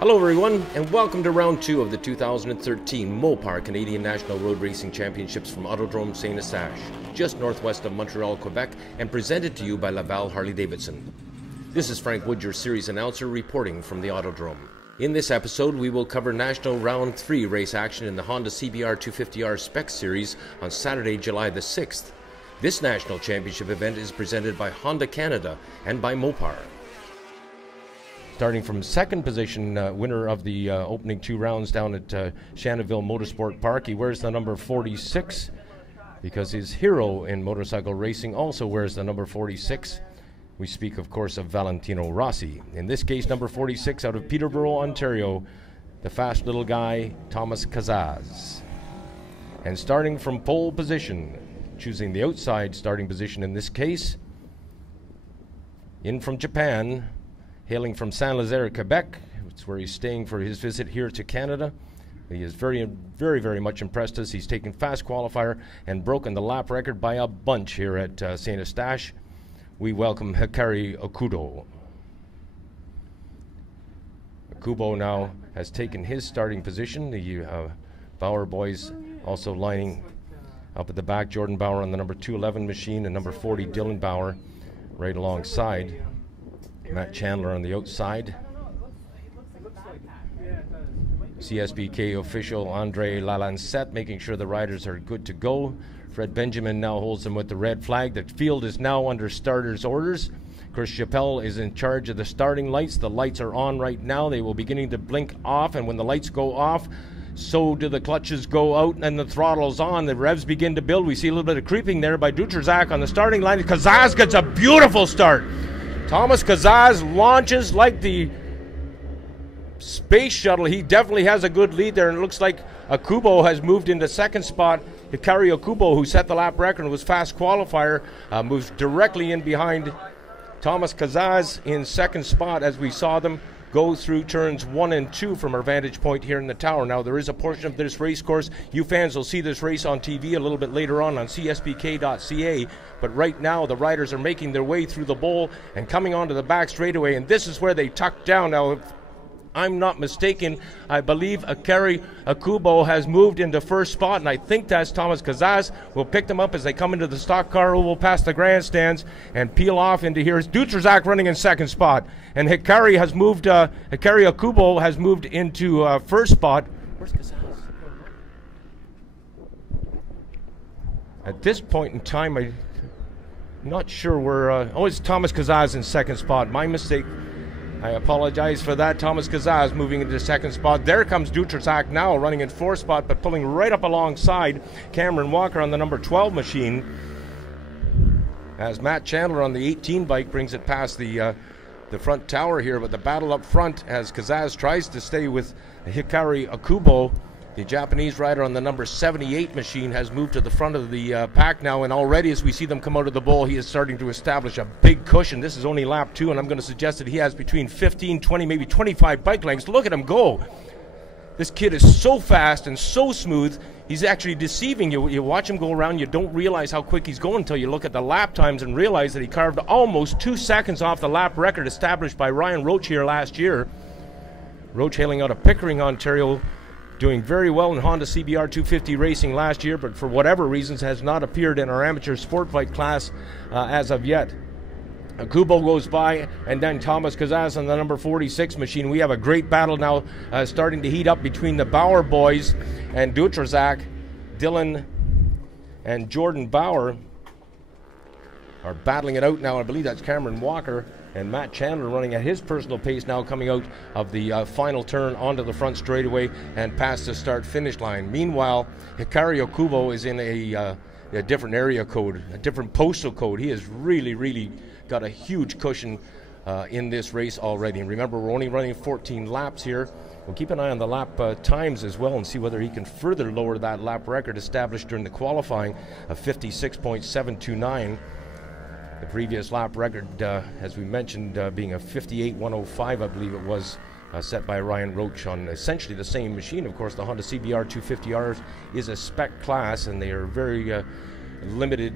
Hello everyone, and welcome to round 2 of the 2013 Mopar Canadian National Road Racing Championships from Autodrome Saint-Eustache, just northwest of Montreal, Quebec, and presented to you by Laval Harley-Davidson. This is Frank Wood, your series announcer, reporting from the Autodrome. In this episode, we will cover National Round 3 race action in the Honda CBR250R Spec Series on Saturday, July the 6th. This national championship event is presented by Honda Canada and by Mopar. Starting from second position, winner of the opening 2 rounds down at Shannonville Motorsport Park. He wears the number 46 because his hero in motorcycle racing also wears the number 46. We speak, of course, of Valentino Rossi. In this case, number 46 out of Peterborough, Ontario, the fast little guy, Thomas Kazaz. And starting from pole position, choosing the outside starting position in this case, in from Japan, hailing from Saint-Lazare, Quebec. It's where he's staying for his visit here to Canada. He is very much impressed us. He's taken fast qualifier and broken the lap record by a bunch here at Saint-Eustache. We welcome Hikari Okubo. Okubo now has taken his starting position. The Bauer boys also lining up at the back. Jordan Bauer on the number 211 machine and number 40 Dylan Bauer right alongside. Matt Chandler on the outside. CSBK official Andre Lalancette making sure the riders are good to go. Fred Benjamin now holds them with the red flag. The field is now under starters' orders. Chris Chappelle is in charge of the starting lights. The lights are on right now. They will be beginning to blink off, and when the lights go off, so do the clutches go out and the throttle's on. The revs begin to build. We see a little bit of creeping there by Dutrzak on the starting line. Kazaz gets a beautiful start. Thomas Kazaz launches like the space shuttle. He definitely has a good lead there, and it looks like Okubo has moved into second spot. Hikari Okubo, who set the lap record and was fast qualifier, moves directly in behind Thomas Kazaz in second spot as we saw them go through turns 1 and 2 from our vantage point here in the tower. Now, there is a portion of this race course. You fans will see this race on TV a little bit later on csbk.ca, but right now the riders are making their way through the bowl and coming onto the back straightaway, and this is where they tuck down. Now, if I'm not mistaken, I believe Hikari Okubo has moved into first spot, and I think that's Thomas Kazaz. We'll pick them up as they come into the stock car oval past the grandstands and peel off into here. Dutrzak running in second spot, and Hikari Okubo has moved into first spot. Where's Kazaz? At this point in time, I'm not sure where. It's Thomas Kazaz in second spot. My mistake. I apologize for that. Thomas Kazaz moving into second spot. There comes Dutrzak now running in fourth spot, but pulling right up alongside Cameron Walker on the number 12 machine, as Matt Chandler on the 18 bike brings it past the front tower here. But the battle up front as Kazaz tries to stay with Hikari Okubo. The Japanese rider on the number 78 machine has moved to the front of the pack now, and already as we see them come out of the bowl, he is starting to establish a big cushion. This is only lap 2, and I'm going to suggest that he has between 15, 20, maybe 25 bike lengths. Look at him go. This kid is so fast and so smooth, he's actually deceiving you. You watch him go around, you don't realize how quick he's going until you look at the lap times and realize that he carved almost 2 seconds off the lap record established by Ryan Roach here last year. Roach hailing out of Pickering, Ontario, doing very well in Honda CBR250 racing last year, but for whatever reasons has not appeared in our amateur sport bike class as of yet. Okubo goes by, and then Thomas Kazaz on the number 46 machine. We have a great battle now starting to heat up between the Bauer boys and Dutrzak. Dylan and Jordan Bauer are battling it out now. I believe that's Cameron Walker and Matt Chandler running at his personal pace now, coming out of the final turn onto the front straightaway and past the start-finish line. Meanwhile, Hikari Okubo is in a different area code, a different postal code. He has really got a huge cushion in this race already. And remember, we're only running 14 laps here. We'll keep an eye on the lap times as well and see whether he can further lower that lap record established during the qualifying of 56.729. The previous lap record, as we mentioned, being a 58.105, I believe it was, set by Ryan Roach on essentially the same machine. Of course, the Honda CBR250R is a spec class, and they are very limited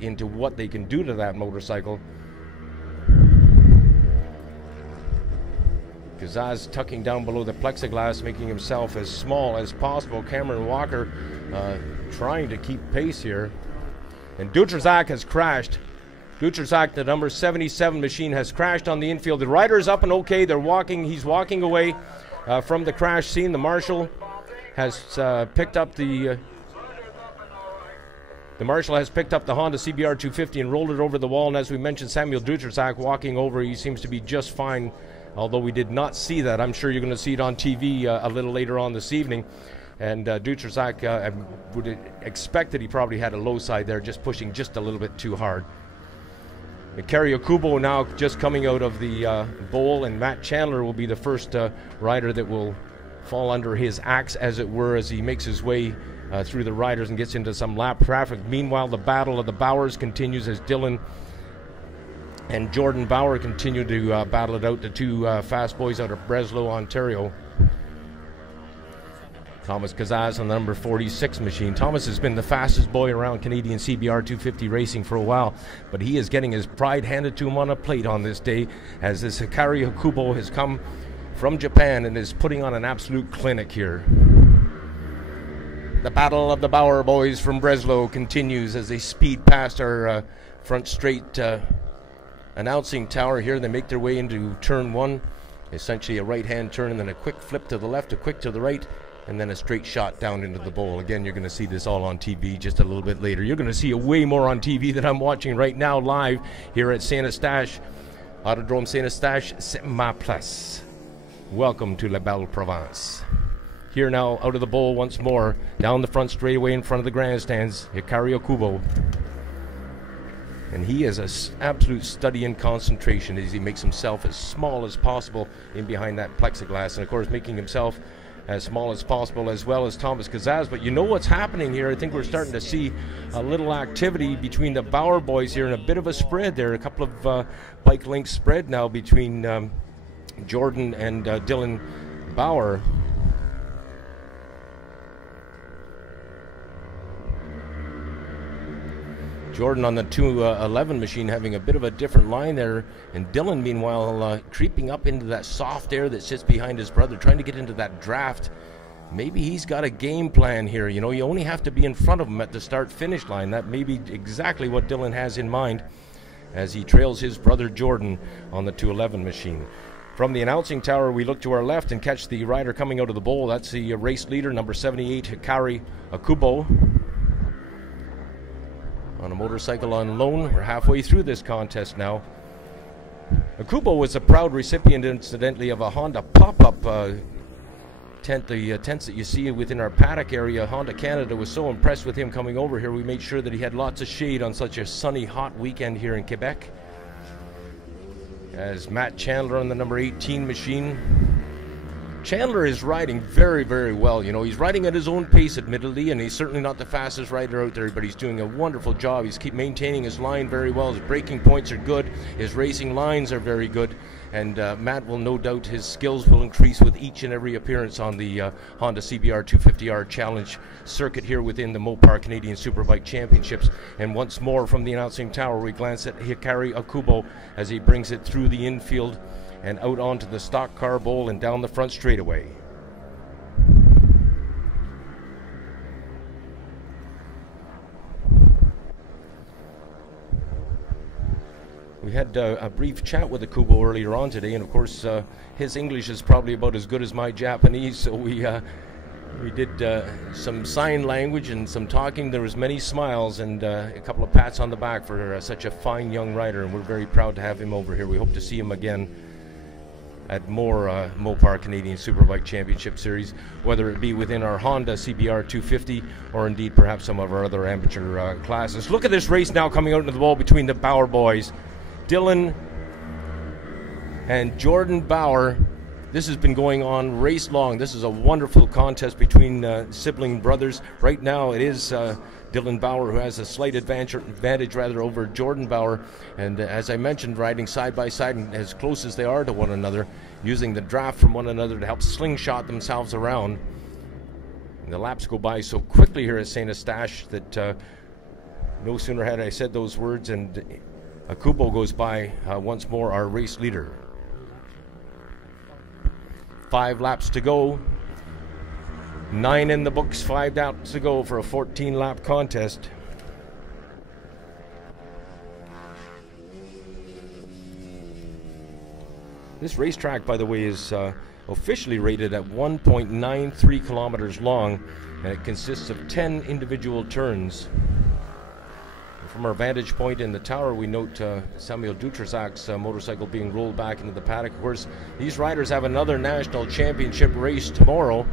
into what they can do to that motorcycle. Kazaz tucking down below the plexiglass, making himself as small as possible. Cameron Walker trying to keep pace here. And Dutrzak has crashed. Dutrzak, the number 77 machine, has crashed on the infield. The rider's up and okay. They're walking. He's walking away from the crash scene. The marshal has picked up the marshal has picked up the Honda CBR250 and rolled it over the wall. And as we mentioned, Samuel Dutrzak walking over. He seems to be just fine, although we did not see that. I'm sure you're going to see it on TV a little later on this evening. And Dutrzak, I would expect that he probably had a low side there, just pushing just a little bit too hard. Mikari Okubo now just coming out of the bowl, and Matt Chandler will be the first rider that will fall under his axe, as it were, as he makes his way through the riders and gets into some lap traffic. Meanwhile, the battle of the Bowers continues as Dylan and Jordan Bauer continue to battle it out, the two fast boys out of Breslau, Ontario. Thomas Kazaz on the number 46 machine. Thomas has been the fastest boy around Canadian CBR 250 racing for a while, but he is getting his pride handed to him on a plate on this day, as this Hikari Hakubo has come from Japan and is putting on an absolute clinic here. The battle of the Bauer boys from Breslau continues as they speed past our front straight announcing tower here. They make their way into turn one, essentially a right-hand turn, and then a quick flip to the left, a quick to the right, and then a straight shot down into the bowl. Again, you're going to see this all on TV just a little bit later. You're going to see it way more on TV than I'm watching right now live here at Saint-Eustache, Autodrome Saint-Eustache, c'est ma place. Welcome to La Belle Province. Here now, out of the bowl once more, down the front straightaway in front of the grandstands, Hikari Okubo. And he is an absolute study in concentration as he makes himself as small as possible in behind that plexiglass, and of course making himself as small as possible, as well as Thomas Kazaz. But you know what's happening here. I think we're starting to see a little activity between the Bauer boys here, and a bit of a spread there. A couple of bike lengths spread now between Jordan and Dylan Bauer. Jordan on the 211 machine having a bit of a different line there, and Dylan meanwhile creeping up into that soft air that sits behind his brother, trying to get into that draft. Maybe he's got a game plan here. You know, you only have to be in front of him at the start-finish line. That may be exactly what Dylan has in mind as he trails his brother Jordan on the 211 machine. From the announcing tower, we look to our left and catch the rider coming out of the bowl. That's the race leader, number 78, Hikari Okubo. On a motorcycle on loan. We're halfway through this contest now. Okubo was a proud recipient, incidentally, of a Honda pop-up tent. The tents that you see within our paddock area. Honda Canada was so impressed with him coming over here. We made sure that he had lots of shade on such a sunny, hot weekend here in Quebec. As Matt Chandler on the number 18 machine. Chandler is riding very, very well. You know, he's riding at his own pace, admittedly, and he's certainly not the fastest rider out there, but he's doing a wonderful job. He's keep maintaining his line very well. His braking points are good. His racing lines are very good. And Matt will no doubt, his skills will increase with each and every appearance on the Honda CBR250R Challenge circuit here within the Mopar Canadian Superbike Championships. And once more from the announcing tower, we glance at Hikari Okubo as he brings it through the infield and out onto the stock car bowl and down the front straightaway. We had a brief chat with Okubo earlier on today, and of course his English is probably about as good as my Japanese, so we did some sign language and some talking. There was many smiles and a couple of pats on the back for such a fine young rider, and we're very proud to have him over here. We hope to see him again at more Mopar Canadian Superbike Championship Series, whether it be within our Honda CBR 250 or indeed perhaps some of our other amateur classes. Look at this race now coming out into the ball between the Bauer boys. Dylan and Jordan Bauer. This has been going on race long. This is a wonderful contest between sibling brothers. Right now it is Dylan Bauer who has a slight advantage over Jordan Bauer, and as I mentioned, riding side by side and as close as they are to one another, using the draft from one another to help slingshot themselves around. And the laps go by so quickly here at Saint-Eustache that no sooner had I said those words and Okubo goes by once more, our race leader. 5 laps to go. 9 in the books, 5 laps to go for a 14-lap contest. This racetrack, by the way, is officially rated at 1.93 kilometers long, and it consists of 10 individual turns. From our vantage point in the tower, we note Samuel Dutrasak's motorcycle being rolled back into the paddock. Of course, these riders have another national championship race tomorrow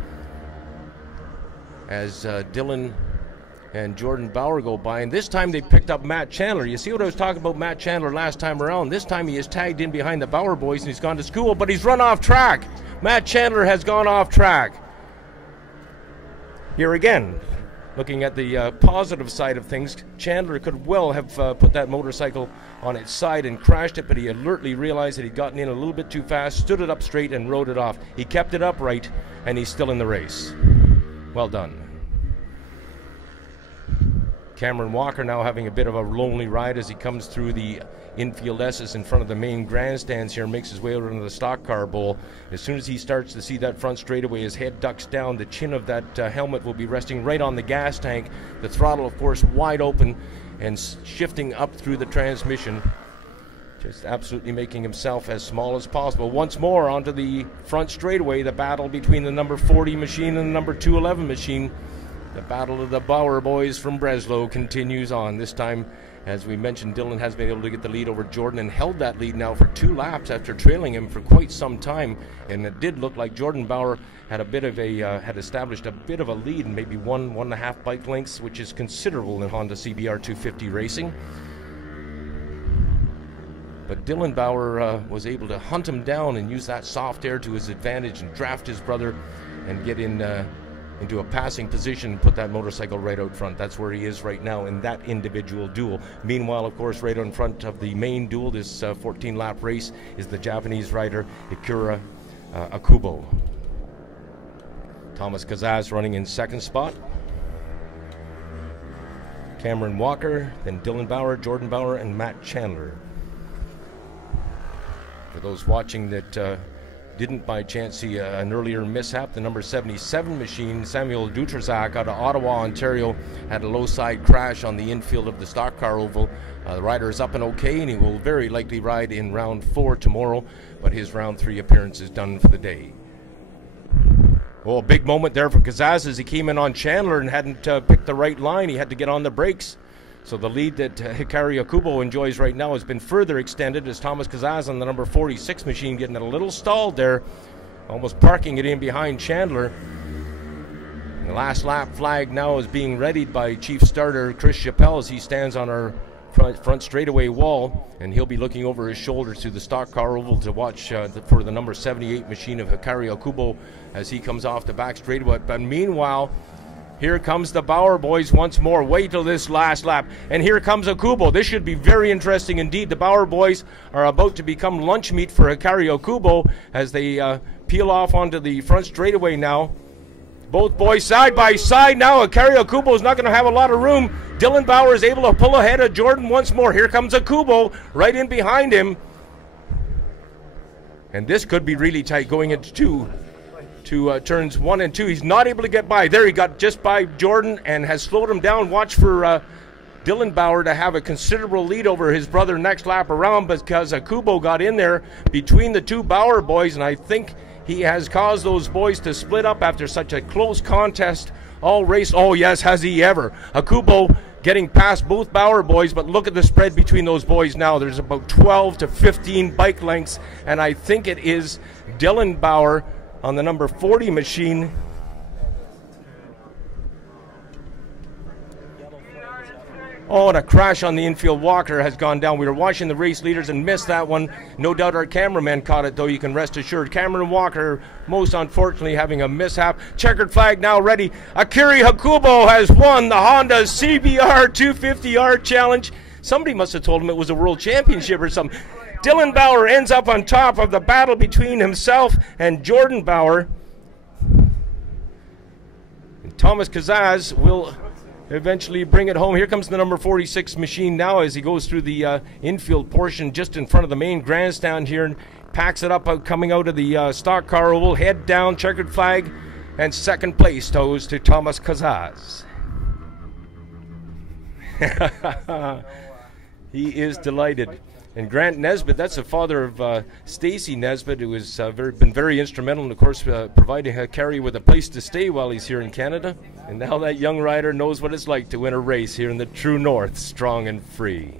as Dylan and Jordan Bauer go by, and this time they picked up Matt Chandler. You see what I was talking about Matt Chandler last time around? This time he is tagged in behind the Bauer boys and he's gone to school, but he's run off track. Matt Chandler has gone off track. Here again, looking at the positive side of things, Chandler could well have put that motorcycle on its side and crashed it, but he alertly realized that he'd gotten in a little bit too fast, stood it up straight and rode it off. He kept it upright and he's still in the race. Well done. Cameron Walker now having a bit of a lonely ride as he comes through the infield S's in front of the main grandstands here, makes his way out into the stock car bowl. As soon as he starts to see that front straightaway, his head ducks down. The chin of that helmet will be resting right on the gas tank. The throttle, of course, wide open and shifting up through the transmission. Just absolutely making himself as small as possible. Once more onto the front straightaway, the battle between the number 40 machine and the number 211 machine. The battle of the Bauer boys from Breslau continues on. This time, as we mentioned, Dylan has been able to get the lead over Jordan and held that lead now for 2 laps after trailing him for quite some time. And it did look like Jordan Bauer had a bit of a had established a bit of a lead, maybe 1.5 bike lengths, which is considerable in Honda CBR250 racing. But Dylan Bauer was able to hunt him down and use that soft air to his advantage and draft his brother and get into a passing position and put that motorcycle right out front. That's where he is right now in that individual duel. Meanwhile, of course, right in front of the main duel, this 14-lap race, is the Japanese rider Ikura Akubo. Thomas Kazaz running in second spot. Cameron Walker, then Dylan Bauer, Jordan Bauer, and Matt Chandler. For those watching that didn't by chance see an earlier mishap, the number 77 machine, Samuel Dutrasak out of Ottawa, Ontario, had a low side crash on the infield of the stock car oval. The rider is up and okay, and he will very likely ride in round 4 tomorrow, but his round 3 appearance is done for the day. Oh, a big moment there for Kazaz as he came in on Chandler and hadn't picked the right line. He had to get on the brakes. So the lead that Hikari Akubo enjoys right now has been further extended as Thomas Kazaz on the number 46 machine getting a little stalled there, almost parking it in behind Chandler. And the last lap flag now is being readied by Chief Starter Chris Chappelle as he stands on our front straightaway wall, and he'll be looking over his shoulder to the stock car oval to watch for the number 78 machine of Hikari Akubo as he comes off the back straightaway. But meanwhile, here comes the Bauer boys once more. Wait till this last lap. And here comes Akubo. This should be very interesting indeed. The Bauer boys are about to become lunch meat for Hikari Akubo as they peel off onto the front straightaway now. Both boys side by side now. Hikari Akubo is not going to have a lot of room. Dylan Bauer is able to pull ahead of Jordan once more. Here comes Akubo right in behind him. And this could be really tight going into turns 1 and 2. He's not able to get by. There he got just by Jordan and has slowed him down. Watch for Dylan Bauer to have a considerable lead over his brother next lap around because Akubo got in there between the 2 Bauer boys, and I think he has caused those boys to split up after such a close contest all race. Oh yes, has he ever. Akubo getting past both Bauer boys, but look at the spread between those boys now. There's about 12 to 15 bike lengths, and I think it is Dylan Bauer on the number 40 machine. Oh, and a crash on the infield. Walker has gone down. We were watching the race leaders and missed that one. No doubt our cameraman caught it, though, you can rest assured. Cameron Walker, most unfortunately, having a mishap. Checkered flag now ready. Akiri Hakubo has won the Honda CBR250R Challenge. Somebody must have told him it was a world championship or something. Dylan Bauer ends up on top of the battle between himself and Jordan Bauer. And Thomas Kazaz will eventually bring it home. Here comes the number 46 machine now as he goes through the infield portion just in front of the main grandstand here. packs it up coming out of the stock car oval, head down, checkered flag, and second place goes to Thomas Kazaz. He is delighted. And Grant Nesbitt, that's the father of Stacy Nesbitt, who has been very instrumental in, of course, providing Kerry with a place to stay while he's here in Canada. And now that young rider knows what it's like to win a race here in the true north, strong and free.